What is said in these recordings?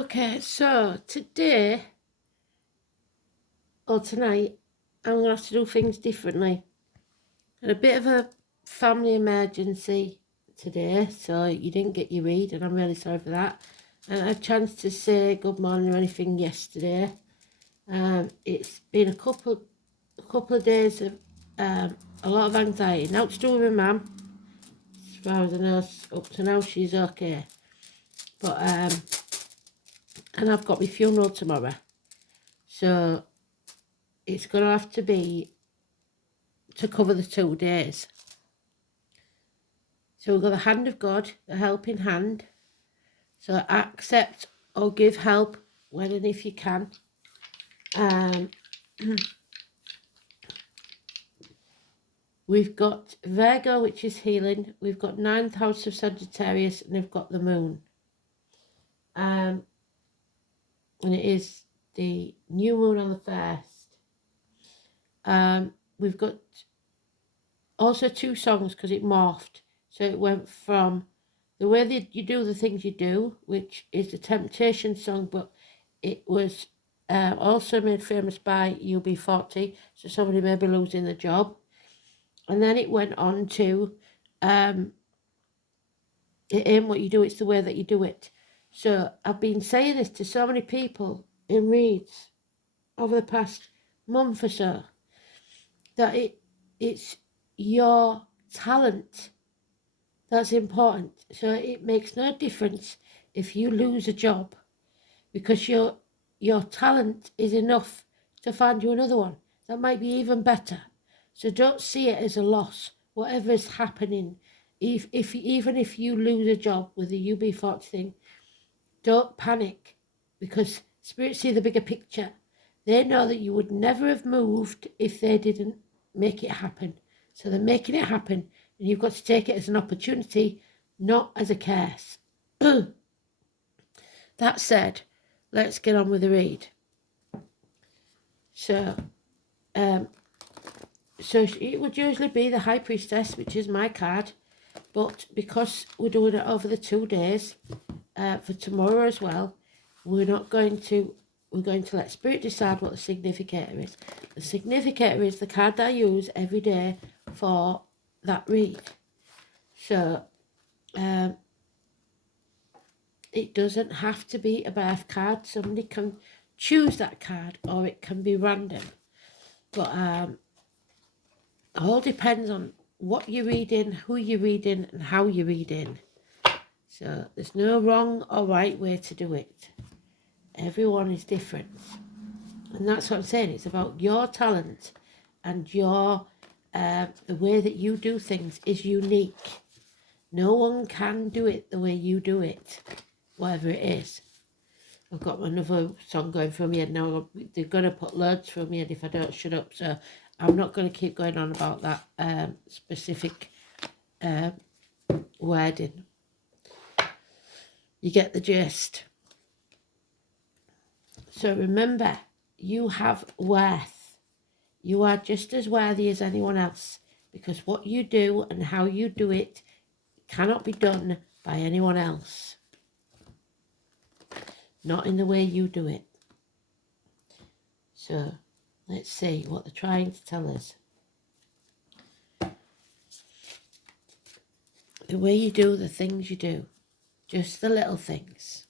Okay, so today or tonight, I'm going to have to do things differently. And a bit of a family emergency today, so you didn't get your read, and I'm really sorry for that. And I had a chance to say good morning or anything yesterday. It's been a couple of days of a lot of anxiety. Now to do with my mum. As far as I know, up to now she's okay. But and I've got my funeral tomorrow, so it's going to have to be to cover the 2 days. So we've got the hand of God, the helping hand. So accept or give help when and if you can. We've got Virgo, which is healing. We've got 9th house of Sagittarius, and we've got the moon. And it is the new moon on the 1st. We've got also 2 songs because it morphed. So it went from the way that you do the things you do, which is the Temptation song, but it was also made famous by UB40, so somebody may be losing the job. And then it went on to it ain't what you do, it's the way that you do it. So I've been saying this to so many people in reads over the past month or so, that it's your talent that's important. So it makes no difference if you lose a job, because your talent is enough to find you another one that might be even better. So don't see it as a loss, whatever is happening. Even if you lose a job with the UB40 thing, don't panic, because spirits see the bigger picture. They know that you would never have moved if they didn't make it happen. So they're making it happen, and you've got to take it as an opportunity, not as a curse. That said, let's get on with the read. So it would usually be the High Priestess, which is my card, but because we're doing it over the 2 days, for tomorrow as well, we're going to let Spirit decide what the significator is. The significator is the card that I use every day for that read. So it doesn't have to be a birth card. Somebody can choose that card, or it can be random. But it all depends on what you're reading, who you're reading, and how you're reading. So there's no wrong or right way to do it. Everyone is different. And that's what I'm saying. It's about your talent, and your the way that you do things is unique. No one can do it the way you do it, whatever it is. I've got another song going through my head now. They're going to put loads through my head if I don't shut up. So I'm not going to keep going on about that specific wording. You get the gist. So remember, you have worth. You are just as worthy as anyone else, because what you do and how you do it cannot be done by anyone else. Not in the way you do it. So let's see what they're trying to tell us. The way you do the things you do, just the little things.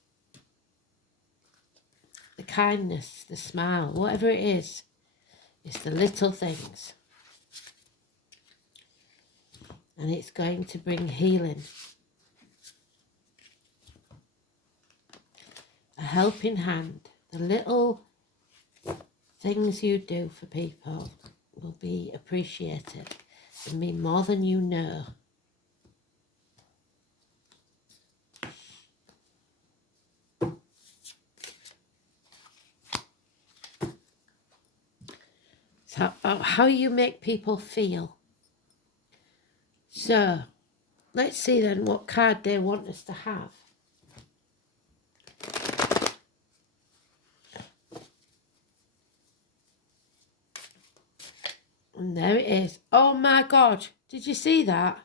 The kindness, the smile, whatever it is, it's the little things. And it's going to bring healing. A helping hand. The little things you do for people will be appreciated and mean more than you know. It's about how you make people feel. So let's see then what card they want us to have. And there it is. Oh my God, did you see that?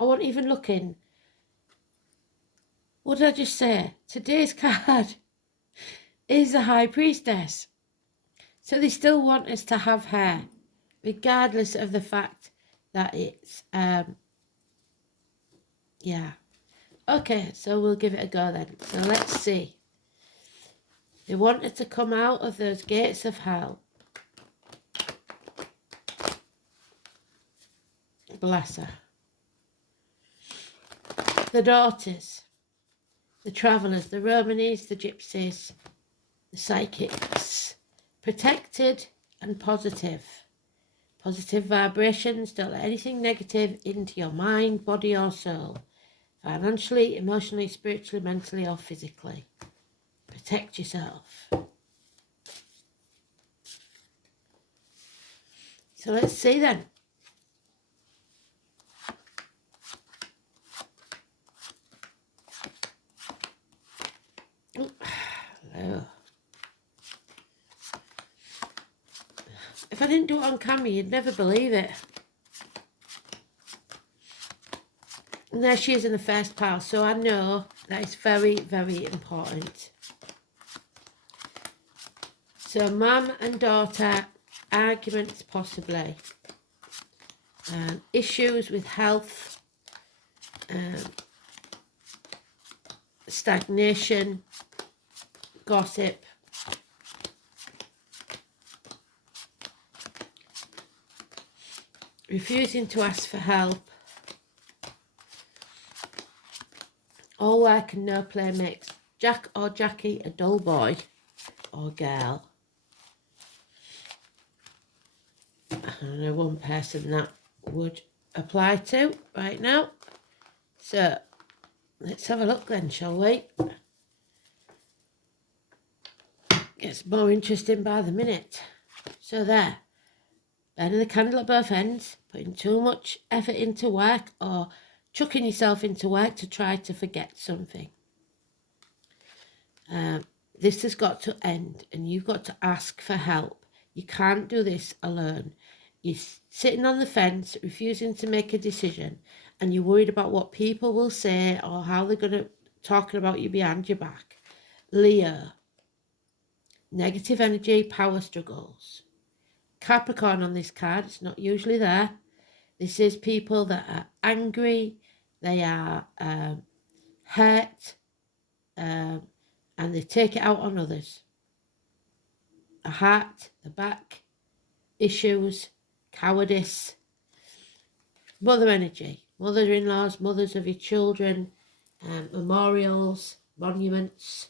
I wasn't even looking. What did I just say? Today's card is the High Priestess. So they still want us to have hair, regardless of the fact that it's, yeah. Okay, so we'll give it a go then. So let's see. They want us to come out of those gates of hell. Bless her. The daughters, the travellers, the Romanes, the gypsies, the psychics. Protected and positive. Positive vibrations, don't let anything negative into your mind, body or soul. Financially, emotionally, spiritually, mentally or physically. Protect yourself. So let's see then. Hello. If I didn't do it on camera, you'd never believe it. And there she is in the first pile, so I know that is very, very important. So mum and daughter, arguments possibly. Issues with health, stagnation, gossip. Refusing to ask for help. All work and no play makes Jack or Jackie a dull boy or girl. I know one person that would apply to right now. So let's have a look then, shall we? Gets more interesting by the minute. So there. Burning the candle at both ends, putting too much effort into work or chucking yourself into work to try to forget something. This has got to end and you've got to ask for help. You can't do this alone. You're sitting on the fence, refusing to make a decision, and you're worried about what people will say or how they're going to talking about you behind your back. Leo. Negative energy, power struggles. Capricorn on this card, it's not usually there. This is people that are angry, they are hurt, and they take it out on others. The heart, the back, issues, cowardice. Mother energy, mother-in-laws, mothers of your children, memorials, monuments.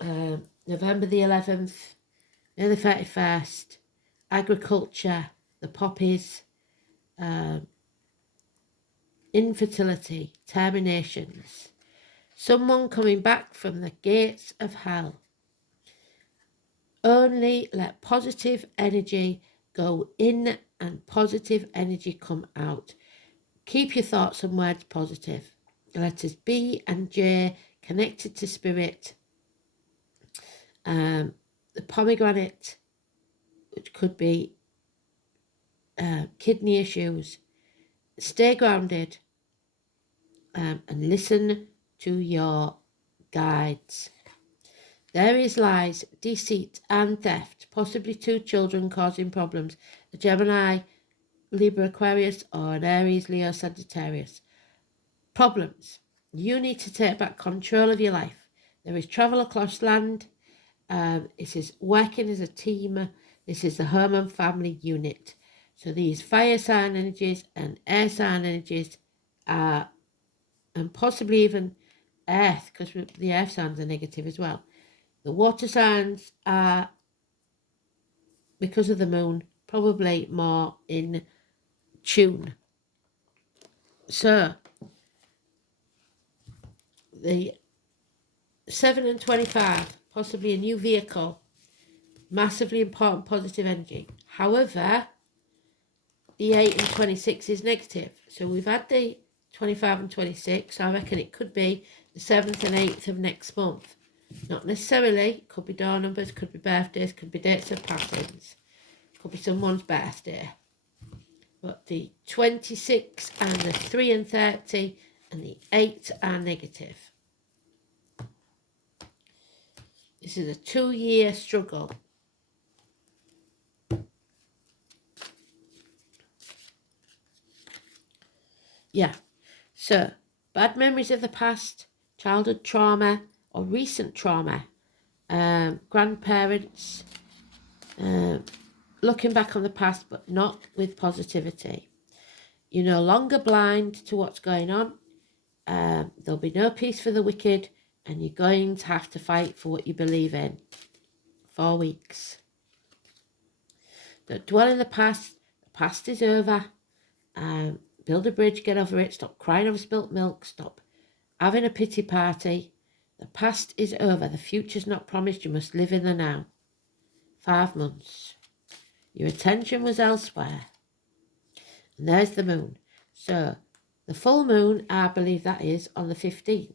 November the 11th, May the 31st, agriculture, the poppies, infertility, terminations. Someone coming back from the gates of hell. Only let positive energy go in and positive energy come out. Keep your thoughts and words positive. The letters B and J connected to spirit. The pomegranate, which could be kidney issues. Stay grounded and listen to your guides. There is lies, deceit and theft, possibly 2 children causing problems. A Gemini, Libra, Aquarius or an Aries, Leo, Sagittarius. Problems. You need to take back control of your life. There is travel across land. It is working as a team. This is the home and family unit. So these fire sign energies and air sign energies are, and possibly even earth, because the earth signs are negative as well. The water signs are, because of the moon, probably more in tune. So the 7 and 25, possibly a new vehicle, massively important positive energy. However, the 8 and 26 is negative. So we've had the 25 and 26. I reckon it could be the 7th and 8th of next month. Not necessarily. Could be door numbers, could be birthdays, could be dates of passings. Could be someone's birthday. But the 26 and the 3 and 30 and the 8 are negative. This is a 2-year struggle. Yeah. So, bad memories of the past, childhood trauma or recent trauma, grandparents, looking back on the past but not with positivity. You're no longer blind to what's going on. There'll be no peace for the wicked, and you're going to have to fight for what you believe in. 4 weeks. Don't dwell in the past. The past is over. Build a bridge, get over it. Stop crying over spilt milk. Stop having a pity party. The past is over. The future's not promised. You must live in the now. 5 months. Your attention was elsewhere. And there's the moon. So, the full moon, I believe that is on the 15th.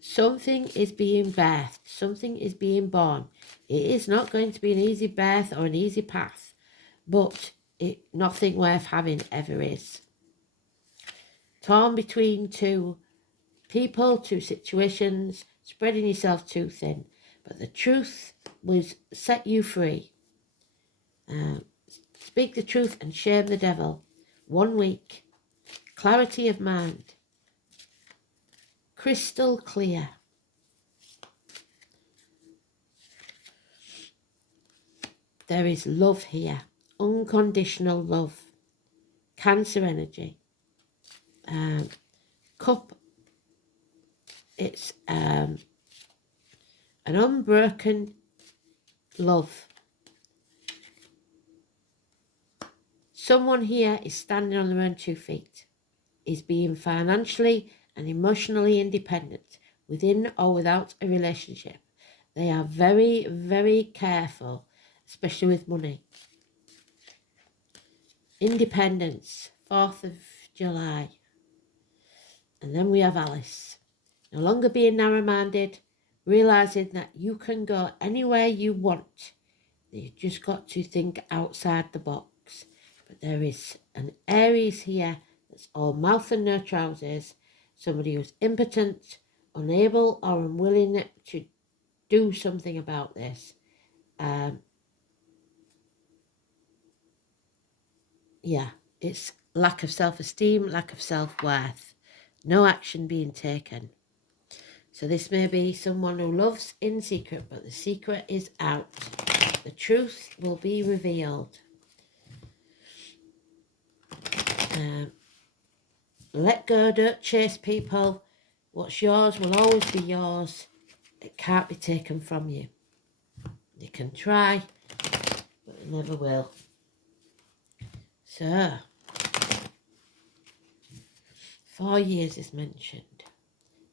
Something is being birthed. Something is being born. It is not going to be an easy birth or an easy path, but nothing worth having ever is. Torn between 2 people, 2 situations, spreading yourself too thin. But the truth will set you free. Speak the truth and shame the devil. 1 week. Clarity of mind. Crystal clear. There is love here. Unconditional love. Cancer energy. Cup. It's an unbroken love. Someone here is standing on their own 2 feet. Is being financially and emotionally independent within or without a relationship. They are very, very careful, especially with money. Independence, 4th of July. And then we have Alice. No longer being narrow-minded, realising that you can go anywhere you want. You've just got to think outside the box. But there is an Aries here that's all mouth and no trousers. Somebody who's impotent, unable or unwilling to do something about this. Yeah, it's lack of self-esteem, lack of self-worth. No action being taken. So this may be someone who loves in secret, but the secret is out. The truth will be revealed. Let go, don't chase people. What's yours will always be yours. It can't be taken from you. You can try, but it never will. So, 4 years is mentioned.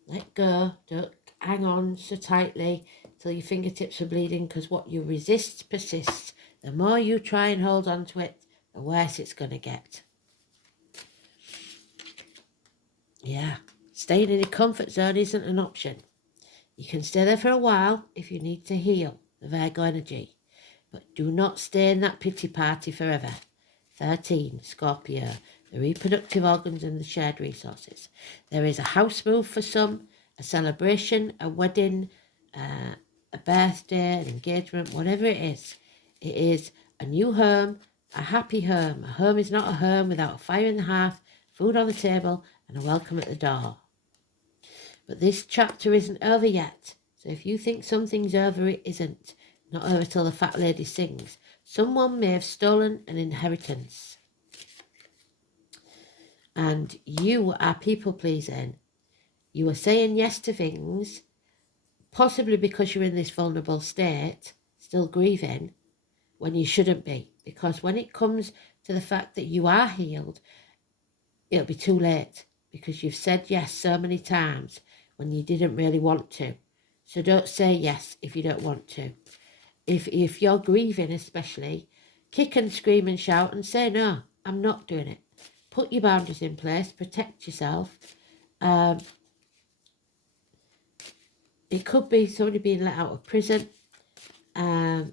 Let go, don't hang on so tightly till your fingertips are bleeding, because what you resist persists. The more you try and hold on to it, the worse it's going to get. Yeah, staying in your comfort zone isn't an option. You can stay there for a while if you need to heal the Virgo energy, but do not stay in that pity party forever. 13, Scorpio, the reproductive organs and the shared resources. There is a house move for some, a celebration, a wedding, a birthday, an engagement, whatever it is. It is a new home, a happy home. A home is not a home without a fire in the hearth, food on the table, and a welcome at the door. But this chapter isn't over yet. So if you think something's over, it isn't. Not over till the fat lady sings. Someone may have stolen an inheritance. And you are people pleasing. You are saying yes to things, possibly because you're in this vulnerable state, still grieving, when you shouldn't be. Because when it comes to the fact that you are healed, it'll be too late, because you've said yes so many times when you didn't really want to. So don't say yes if you don't want to. If you're grieving especially, kick and scream and shout and say, no, I'm not doing it. Put your boundaries in place, protect yourself. It could be somebody being let out of prison. It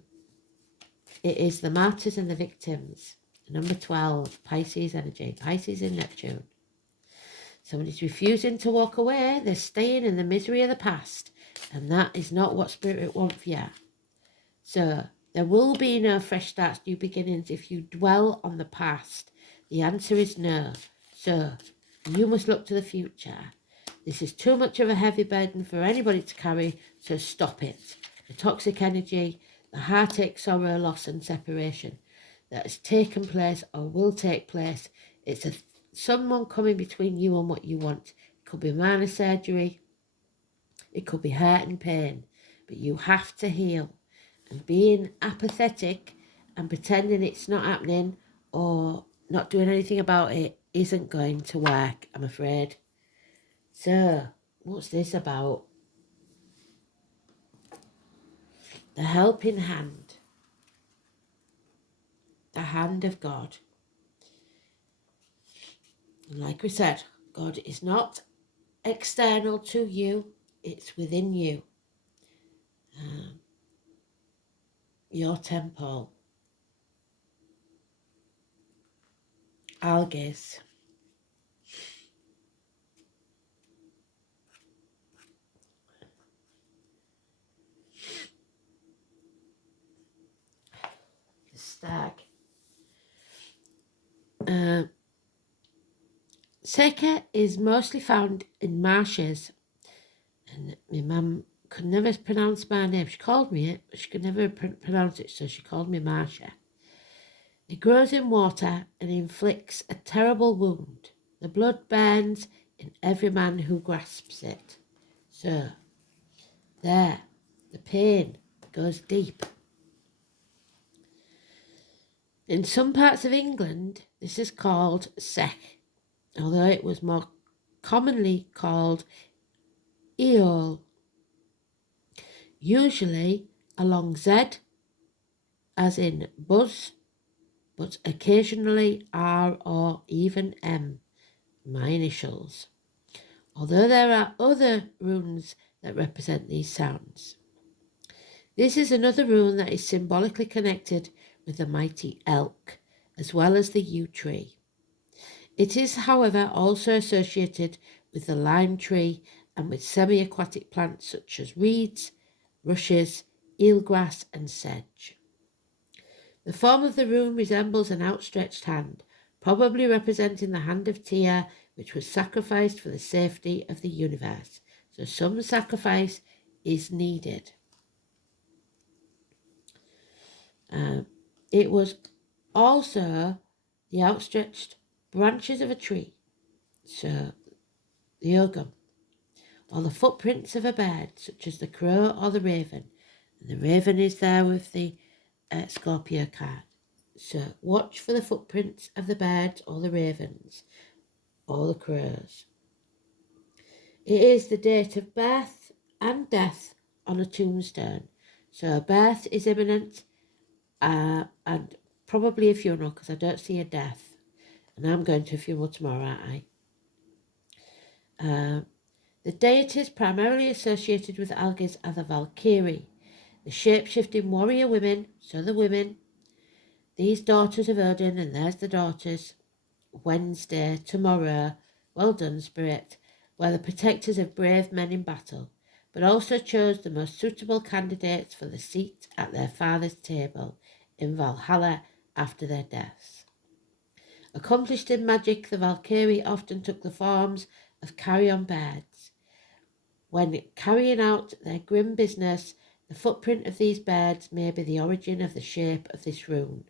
is the martyrs and the victims. Number 12, Pisces energy, Pisces in Neptune. Somebody's refusing to walk away. They're staying in the misery of the past. And that is not what Spirit want for you. So there will be no fresh starts, new beginnings if you dwell on the past. The answer is no. So you must look to the future. This is too much of a heavy burden for anybody to carry, so stop it. The toxic energy, the heartache, sorrow, loss and separation that has taken place or will take place, it's someone coming between you and what you want. It could be minor surgery, it could be hurt and pain, but you have to heal. And being apathetic and pretending it's not happening or not doing anything about it isn't going to work, I'm afraid. So, what's this about? The helping hand. The hand of God. And like we said, God is not external to you, it's within you. Your temple. Algaes. The stag. Seke is mostly found in marshes. And my mum could never pronounce my name. She called me it, but she could never pronounce it, so she called me Marcia. It grows in water and inflicts a terrible wound. The blood burns in every man who grasps it. So, there, the pain goes deep. In some parts of England, this is called sek, although it was more commonly called eol. Usually along Z, as in buzz, but occasionally R or even M, my initials, although there are other runes that represent these sounds. This is another rune that is symbolically connected with the mighty elk, as well as the yew tree. It is, however, also associated with the lime tree and with semi-aquatic plants such as reeds, rushes, eelgrass and sedge. The form of the rune resembles an outstretched hand, probably representing the hand of Tia, which was sacrificed for the safety of the universe. So some sacrifice is needed. It was also the outstretched branches of a tree, so the ogum, or the footprints of a bird, such as the crow or the raven. And the raven is there with the Scorpio card. So watch for the footprints of the birds or the ravens or the crows. It is the date of birth and death on a tombstone. So birth is imminent and probably a funeral, because I don't see a death. And I'm going to a funeral tomorrow, aren't I? The deities primarily associated with Algaes are the Valkyrie, the shape-shifting warrior women, so the women, these daughters of Odin, and there's the daughters, Wednesday, tomorrow, well done, Spirit, were the protectors of brave men in battle, but also chose the most suitable candidates for the seat at their father's table in Valhalla after their deaths. Accomplished in magic, the Valkyrie often took the forms of carrion birds. When carrying out their grim business, the footprint of these birds may be the origin of the shape of this rune.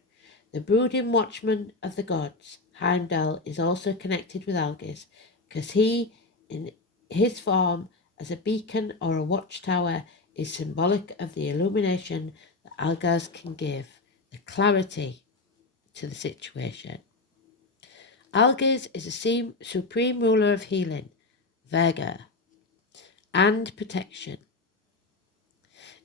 The brooding watchman of the gods, Heimdall, is also connected with Algaes, because he, in his form as a beacon or a watchtower, is symbolic of the illumination that Algaes can give, the clarity to the situation. Algaes is a supreme ruler of healing, Vega, and protection.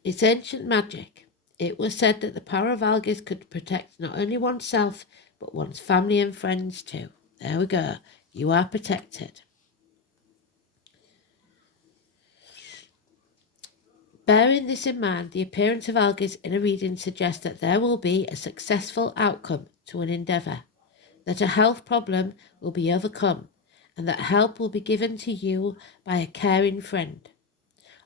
It's ancient magic. It was said that the power of Algaes could protect not only oneself, but one's family and friends too. There we go. You are protected. Bearing this in mind, the appearance of Algaes in a reading suggests that there will be a successful outcome to an endeavour, that a health problem will be overcome, and that help will be given to you by a caring friend.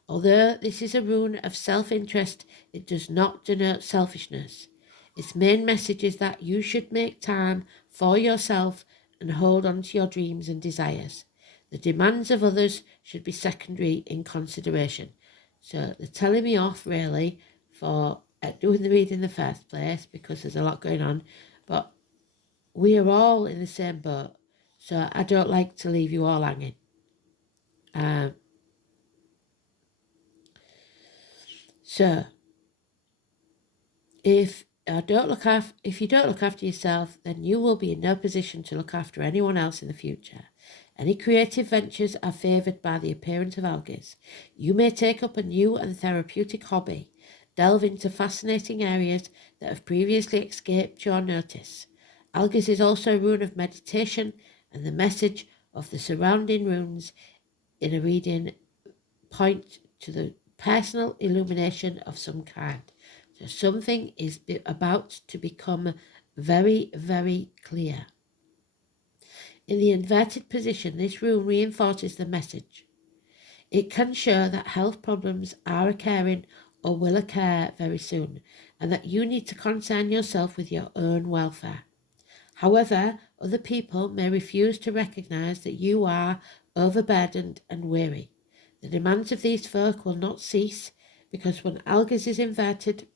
Although this is a rune of self-interest, it does not denote selfishness. Its main message is that you should make time for yourself and hold on to your dreams and desires. The demands of others should be secondary in consideration. So they're telling me off really for doing the reading in the first place because there's a lot going on. But we are all in the same boat. So I don't like to leave you all hanging. So if you don't look after yourself, then you will be in no position to look after anyone else in the future. Any creative ventures are favoured by the appearance of algae. You may take up a new and therapeutic hobby, delve into fascinating areas that have previously escaped your notice. Algae is also a rune of meditation, and the message of the surrounding runes in a reading point to the personal illumination of some kind. So something is about to become very, very clear. In the inverted position, this rune reinforces the message. It can show that health problems are occurring or will occur very soon, and that you need to concern yourself with your own welfare. However, other people may refuse to recognise that you are overburdened and weary. The demands of these folk will not cease, because when algae is inverted,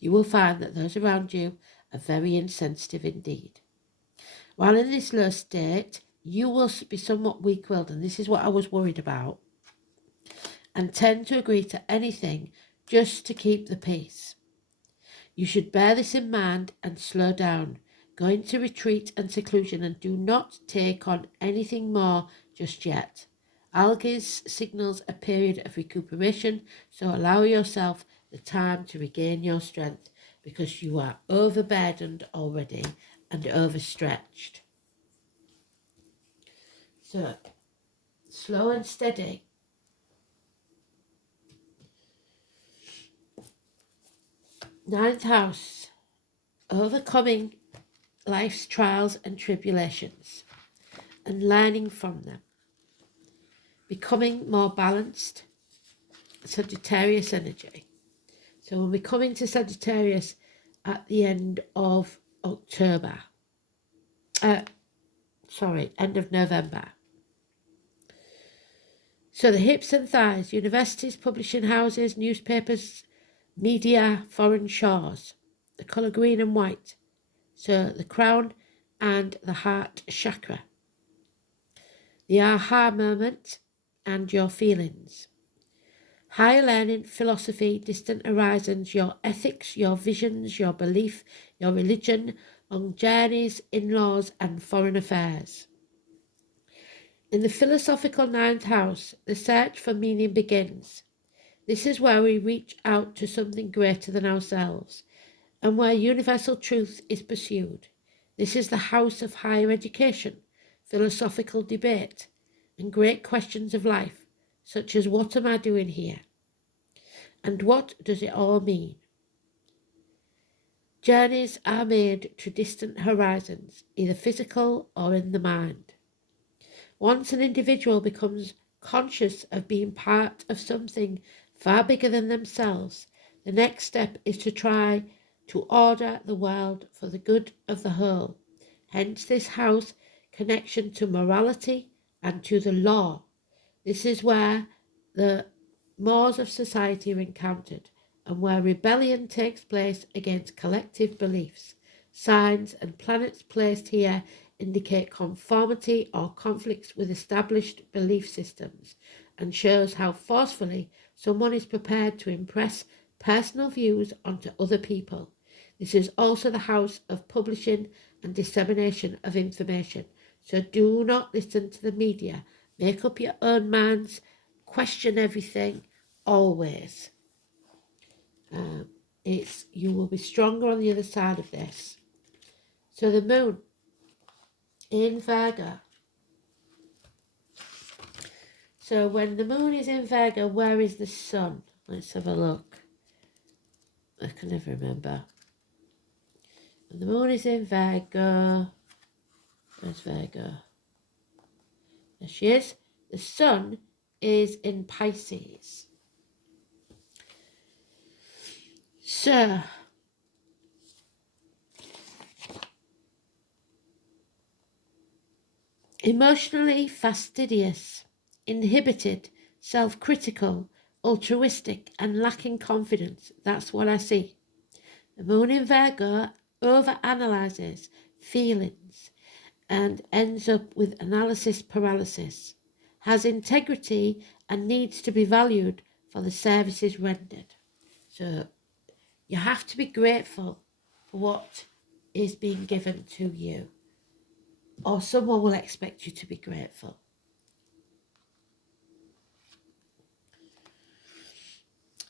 you will find that those around you are very insensitive indeed. While in this low state, you will be somewhat weak-willed, and this is what I was worried about, and tend to agree to anything just to keep the peace. You should bear this in mind and slow down, go into retreat and seclusion, and do not take on anything more just yet. Algae signals a period of recuperation, so allow yourself the time to regain your strength, because you are overburdened already and overstretched. So, slow and steady. Ninth house, overcoming life's trials and tribulations and learning from them. Becoming more balanced, Sagittarius energy. So when we come into Sagittarius at the end of October, end of November. So the hips and thighs, universities, publishing houses, newspapers, media, foreign shores. The colour green and white. So the crown and the heart chakra. The aha moment and your feelings. Higher learning, philosophy, distant horizons, your ethics, your visions, your belief, your religion, long journeys, in-laws and foreign affairs. In the philosophical ninth house, the search for meaning begins. This is where we reach out to something greater than ourselves, and where universal truth is pursued. This is the house of higher education, philosophical debate, and great questions of life, such as what am I doing here? And what does it all mean? Journeys are made to distant horizons, either physical or in the mind. Once an individual becomes conscious of being part of something far bigger than themselves, the next step is to try to order the world for the good of the whole. Hence this house connection to morality and to the law. This is where the mores of society are encountered, and where rebellion takes place against collective beliefs. Signs and planets placed here indicate conformity or conflicts with established belief systems, and shows how forcefully someone is prepared to impress personal views onto other people. This is also the house of publishing and dissemination of information, so do not listen to the media. Make up your own minds, question everything, always. You will be stronger on the other side of this. So the moon in Virgo. So when the moon is in Virgo, where is the sun? Let's have a look. I can never remember. When the moon is in Virgo, where's Virgo? There she is. The sun is in Pisces. So, emotionally fastidious, inhibited, self-critical, altruistic and lacking confidence. That's what I see. The moon in Virgo overanalyzes feelings and ends up with analysis paralysis, has integrity and needs to be valued for the services rendered. So you have to be grateful for what is being given to you, or someone will expect you to be grateful.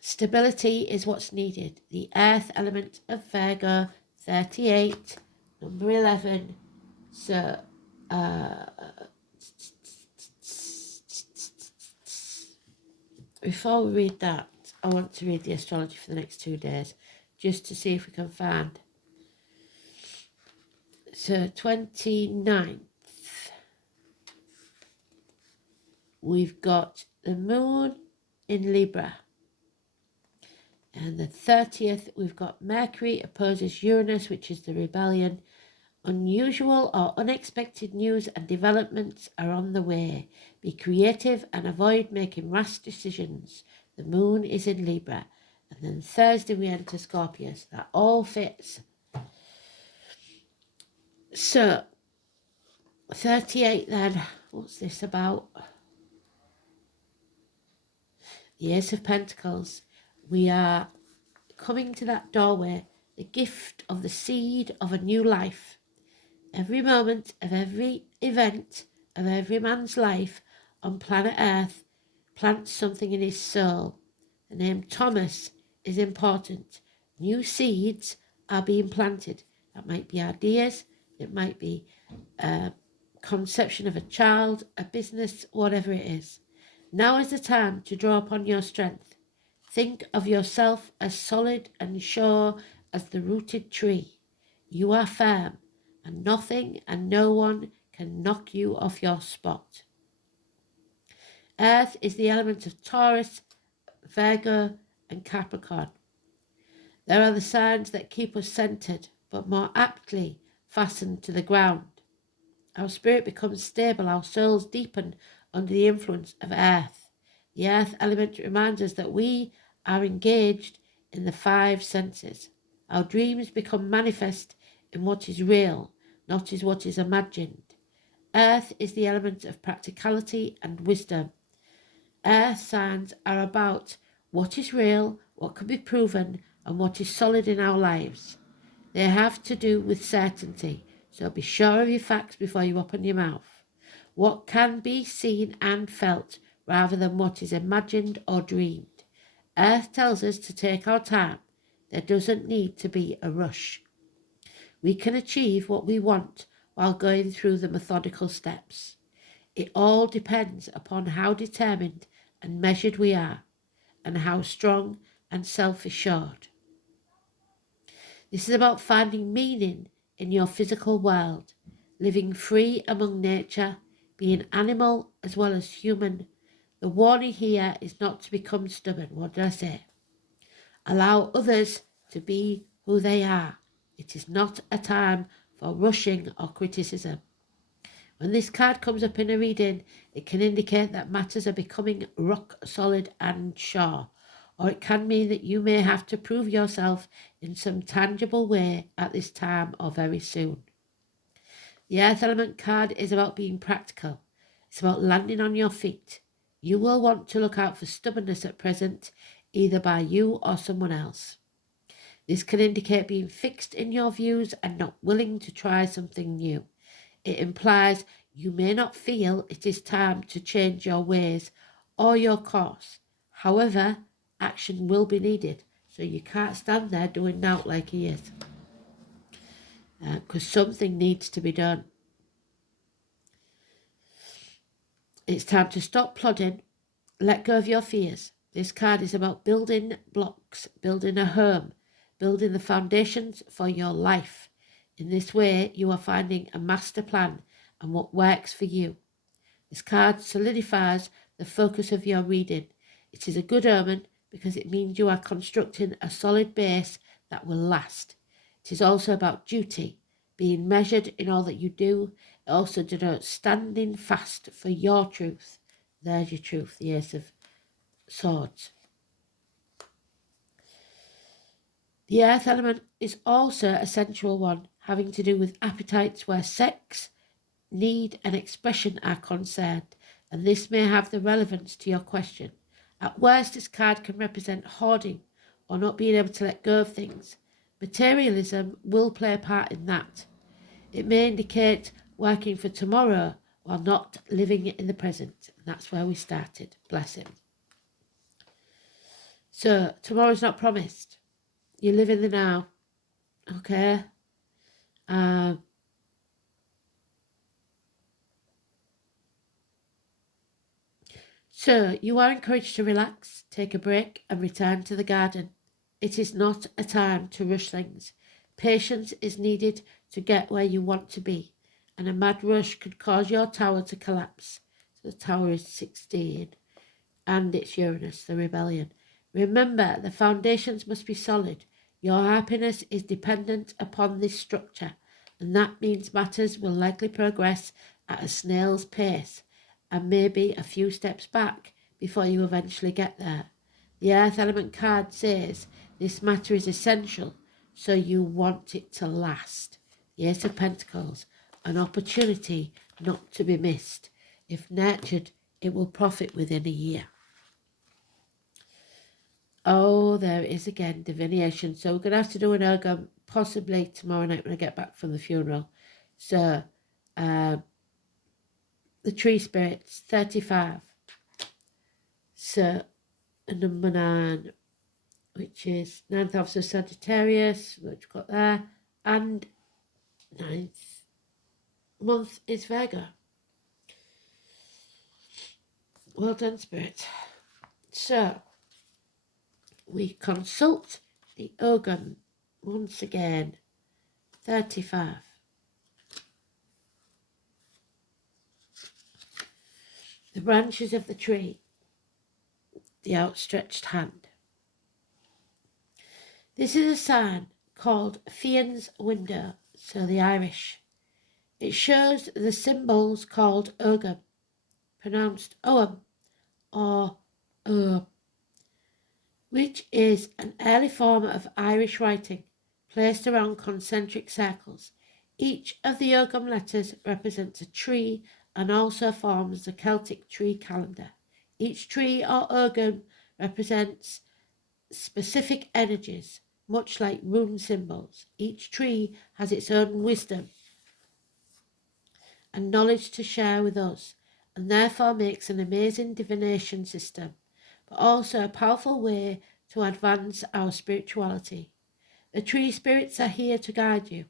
Stability is what's needed. The earth element of Virgo, 38, number 11. So, before we read that, I want to read the astrology for the next 2 days, just to see if we can find. So, 29th, we've got the moon in Libra. And the 30th, we've got Mercury opposes Uranus, which is the rebellion. Unusual or unexpected news and developments are on the way. Be creative and avoid making rash decisions. The moon is in Libra. And then Thursday we enter Scorpio. So that all fits. So, 38 then. What's this about? The Ace of Pentacles. We are coming to that doorway. The gift of the seed of a new life. Every moment of every event of every man's life on planet Earth plants something in his soul. The name Thomas is important. New seeds are being planted. That might be ideas, it might be conception of a child, a business, whatever it is. Now is the time to draw upon your strength. Think of yourself as solid and sure as the rooted tree. You are firm, and nothing and no one can knock you off your spot. Earth is the element of Taurus, Virgo, and Capricorn. There are the signs that keep us centered, but more aptly fastened to the ground. Our spirit becomes stable, our souls deepen under the influence of Earth. The Earth element reminds us that we are engaged in the 5 senses. Our dreams become manifest in what is real, not as what is imagined. Earth is the element of practicality and wisdom. Earth signs are about what is real, what can be proven, and what is solid in our lives. They have to do with certainty, so be sure of your facts before you open your mouth. What can be seen and felt rather than what is imagined or dreamed. Earth tells us to take our time. There doesn't need to be a rush. We can achieve what we want while going through the methodical steps. It all depends upon how determined and measured we are, and how strong and self-assured. This is about finding meaning in your physical world, living free among nature, being animal as well as human. The warning here is not to become stubborn. What did I say? Allow others to be who they are. It is not a time for rushing or criticism. When this card comes up in a reading, it can indicate that matters are becoming rock solid and sure, or it can mean that you may have to prove yourself in some tangible way at this time or very soon. The Earth Element card is about being practical. It's about landing on your feet. You will want to look out for stubbornness at present, either by you or someone else. This can indicate being fixed in your views and not willing to try something new. It implies you may not feel it is time to change your ways or your course. However, action will be needed, so you can't stand there doing naught like he is. Because something needs to be done. It's time to stop plodding, let go of your fears. This card is about building blocks, building a home, building the foundations for your life. In this way, you are finding a master plan and what works for you. This card solidifies the focus of your reading. It is a good omen because it means you are constructing a solid base that will last. It is also about duty, being measured in all that you do. It also denotes standing fast for your truth. There's your truth, the Ace of Swords. The earth element is also a sensual one, having to do with appetites where sex, need and expression are concerned, and this may have the relevance to your question. At worst, this card can represent hoarding or not being able to let go of things. Materialism will play a part in that. It may indicate working for tomorrow while not living in the present. And that's where we started. Bless him. So, tomorrow's not promised. You live in the now. Okay? So, you are encouraged to relax, take a break, and return to the garden. It is not a time to rush things. Patience is needed to get where you want to be, and a mad rush could cause your tower to collapse. So the tower is 16, and it's Uranus, the rebellion. Remember, the foundations must be solid. Your happiness is dependent upon this structure, and that means matters will likely progress at a snail's pace, and maybe a few steps back before you eventually get there. The Earth Element card says this matter is essential, so you want it to last. The Ace of Pentacles, an opportunity not to be missed. If nurtured, it will profit within a year. Oh, there it is again, divination. So we're going to have to do an Urgam possibly tomorrow night when I get back from the funeral. So, the tree spirits, 35. So, number 9, which is 9th house of Sagittarius, which we've got there, and 9th month is Virgo. Well done, Spirit. So, we consult the Urgam once again, 35. The branches of the tree, the outstretched hand. This is a sign called Fian's window, so the Irish. It shows the symbols called Urgam, pronounced Oam or which is an early form of Irish writing placed around concentric circles. Each of the Urgam letters represents a tree and also forms the Celtic tree calendar. Each tree or Urgam represents specific energies, much like rune symbols. Each tree has its own wisdom and knowledge to share with us, and therefore makes an amazing divination system, but also a powerful way to advance our spirituality. The tree spirits are here to guide you.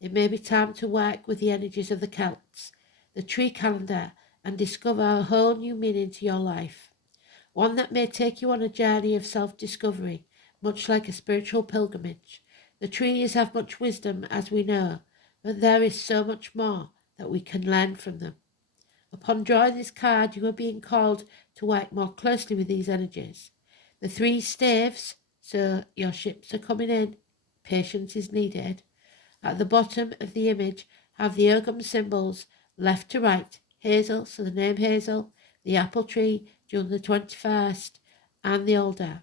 It may be time to work with the energies of the Celts, the tree calendar, and discover a whole new meaning to your life. One that may take you on a journey of self-discovery, much like a spiritual pilgrimage. The trees have much wisdom, as we know, but there is so much more that we can learn from them. Upon drawing this card, you are being called to work more closely with these energies. The 3 staves, so your ships are coming in, patience is needed. At the bottom of the image have the Urgam symbols left to right, hazel, so the name hazel, the apple tree, June the 21st, and the alder.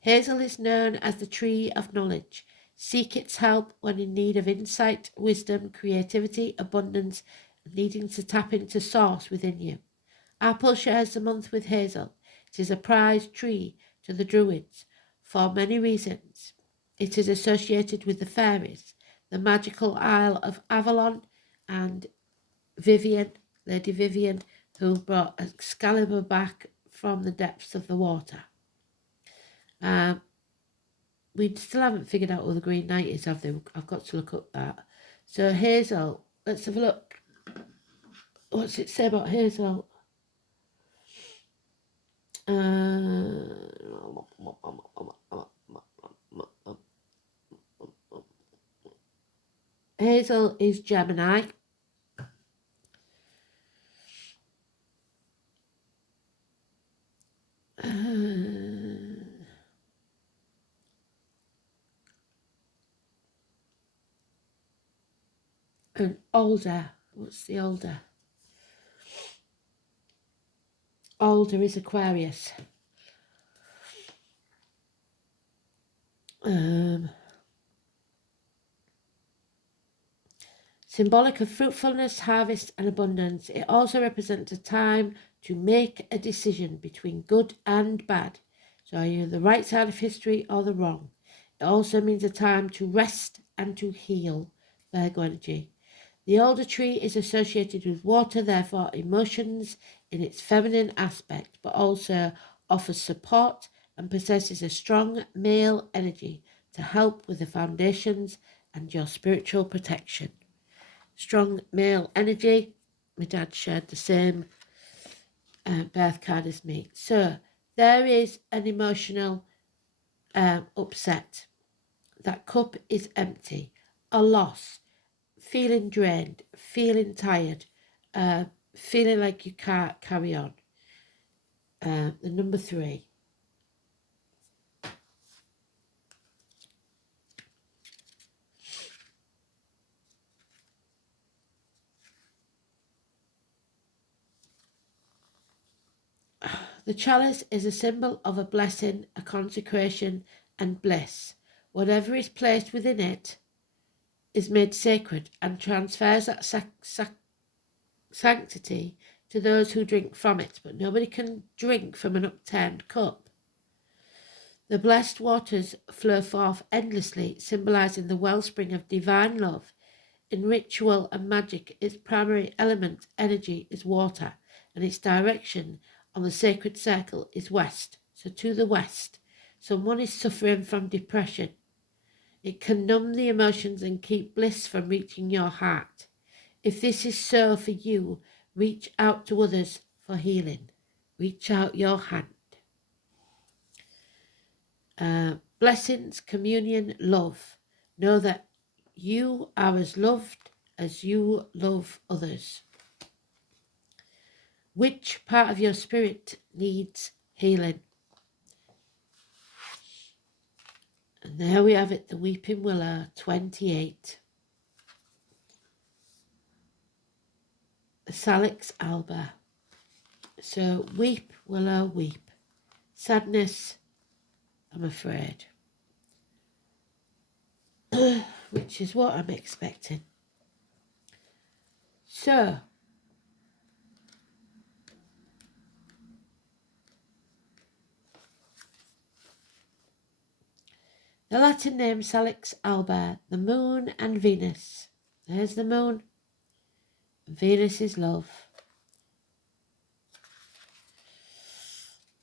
Hazel is known as the tree of knowledge. Seek its help when in need of insight, wisdom, creativity, abundance, and needing to tap into source within you. Apple shares the month with hazel. It is a prized tree to the Druids for many reasons. It is associated with the fairies, the magical Isle of Avalon, and Vivian, Lady Vivian, who brought Excalibur back from the depths of the water. We still haven't figured out who the Green Knight is, have they? I've got to look up that. So Hazel, let's have a look. What's it say about Hazel? Hazel is Gemini. And Alder, what's the Alder? Alder is Aquarius. Symbolic of fruitfulness, harvest, and abundance, it also represents a time to make a decision between good and bad. So are you the right side of history or the wrong? It also means a time to rest and to heal. Virgo energy. The alder tree is associated with water, therefore emotions in its feminine aspect, but also offers support and possesses a strong male energy to help with the foundations and your spiritual protection. Strong male energy. My dad shared the same birth card as me. So there is an emotional upset. That cup is empty. A loss. Feeling drained. Feeling tired. Feeling like you can't carry on. The number 3. The chalice is a symbol of a blessing, a consecration, and bliss. Whatever is placed within it is made sacred and transfers that sanctity to those who drink from it, but nobody can drink from an upturned cup. The blessed waters flow forth endlessly, symbolizing the wellspring of divine love. In ritual and magic, its primary element, energy, is water, and its direction on the sacred circle is west. So to the west, someone is suffering from depression. It can numb the emotions and keep bliss from reaching your heart. If this is so for you, reach out to others for healing. Reach out your hand. Blessings, communion, love. Know that you are as loved as you love others. Which part of your spirit needs healing? And there we have it, the Weeping Willow, 28. The Salix alba. So weep, willow, weep. Sadness, I'm afraid. Which is what I'm expecting. So, the Latin name Salix alba, the moon and Venus. There's the moon. Venus is love.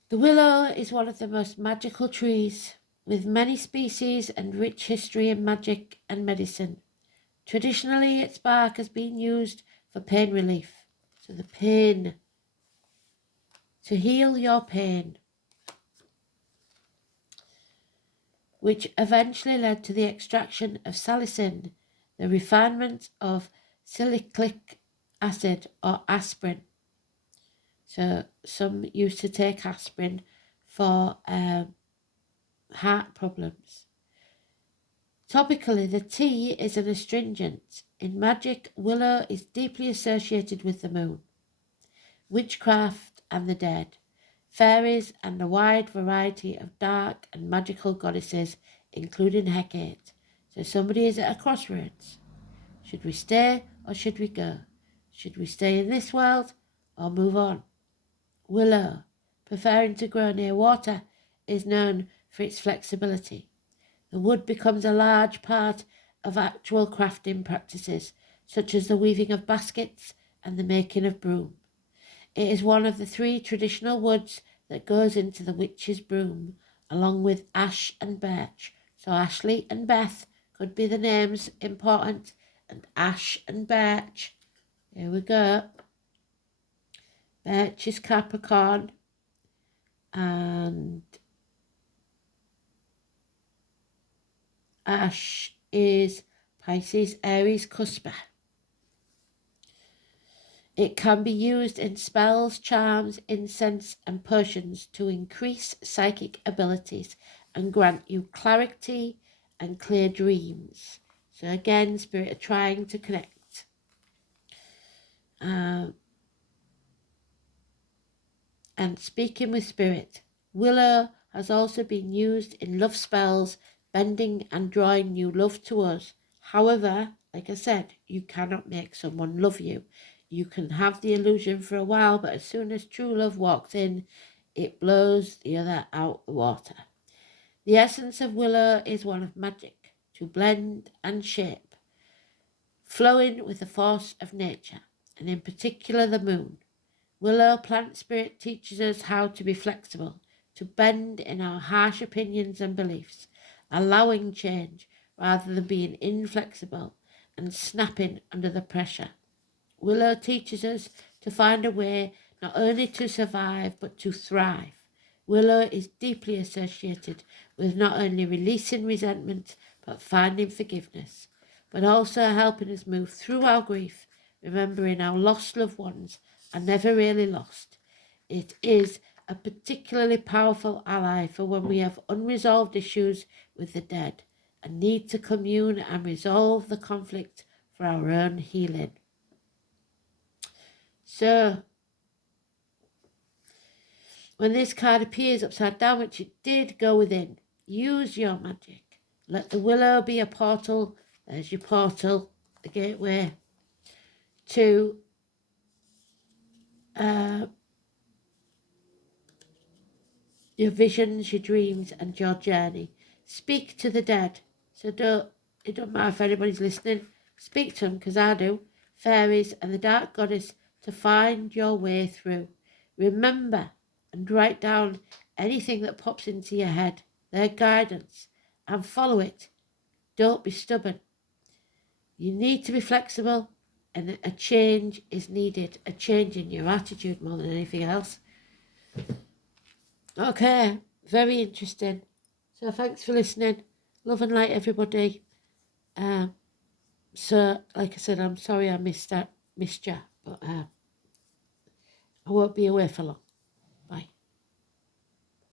The willow is one of the most magical trees, with many species and rich history in magic and medicine. Traditionally, its bark has been used for pain relief. So the pain, to heal your pain, which eventually led to the extraction of salicin, the refinement of salicylic acid or aspirin. So some used to take aspirin for heart problems. Topically, the tea is an astringent. In magic, willow is deeply associated with the moon, witchcraft and the dead, fairies and a wide variety of dark and magical goddesses, including Hecate. So somebody is at a crossroads. Should we stay or should we go? Should we stay in this world or move on? Willow, preferring to grow near water, is known for its flexibility. The wood becomes a large part of actual crafting practices, such as the weaving of baskets and the making of broom. It is one of the 3 traditional woods that goes into the witch's broom, along with ash and birch. So Ashley and Beth could be the names important, and ash and birch. Here we go. Birch is Capricorn, and ash is Pisces, Aries, Cusper. It can be used in spells, charms, incense, and potions to increase psychic abilities and grant you clarity and clear dreams. So again, Spirit are trying to connect. and speaking with spirit. Willow has also been used in love spells, bending and drawing new love to us. However, like I said, you cannot make someone love you. You can have the illusion for a while, but as soon as true love walks in, it blows the other out the water. The essence of willow is one of magic, to blend and shape, flowing with the force of nature, and in particular the moon. Willow plant spirit teaches us how to be flexible, to bend in our harsh opinions and beliefs, allowing change rather than being inflexible and snapping under the pressure. Willow teaches us to find a way not only to survive but to thrive. Willow is deeply associated with not only releasing resentment but finding forgiveness, but also helping us move through our grief, remembering our lost loved ones are never really lost. It is a particularly powerful ally for when we have unresolved issues with the dead and need to commune and resolve the conflict for our own healing. So, when this card appears upside down, which it did, go within. Use your magic. Let the willow be a portal. There's your portal, the gateway to your visions, your dreams, and your journey. Speak to the dead. So it don't matter if anybody's listening. Speak to them, because I do. Fairies and the dark goddess, to find your way through. Remember and write down anything that pops into your head, their guidance, and follow it. Don't be stubborn. You need to be flexible, and a change is needed, a change in your attitude more than anything else. Okay, very interesting. So thanks for listening. Love and light, everybody. So, like I said, I'm sorry I missed you, but I won't be away for long.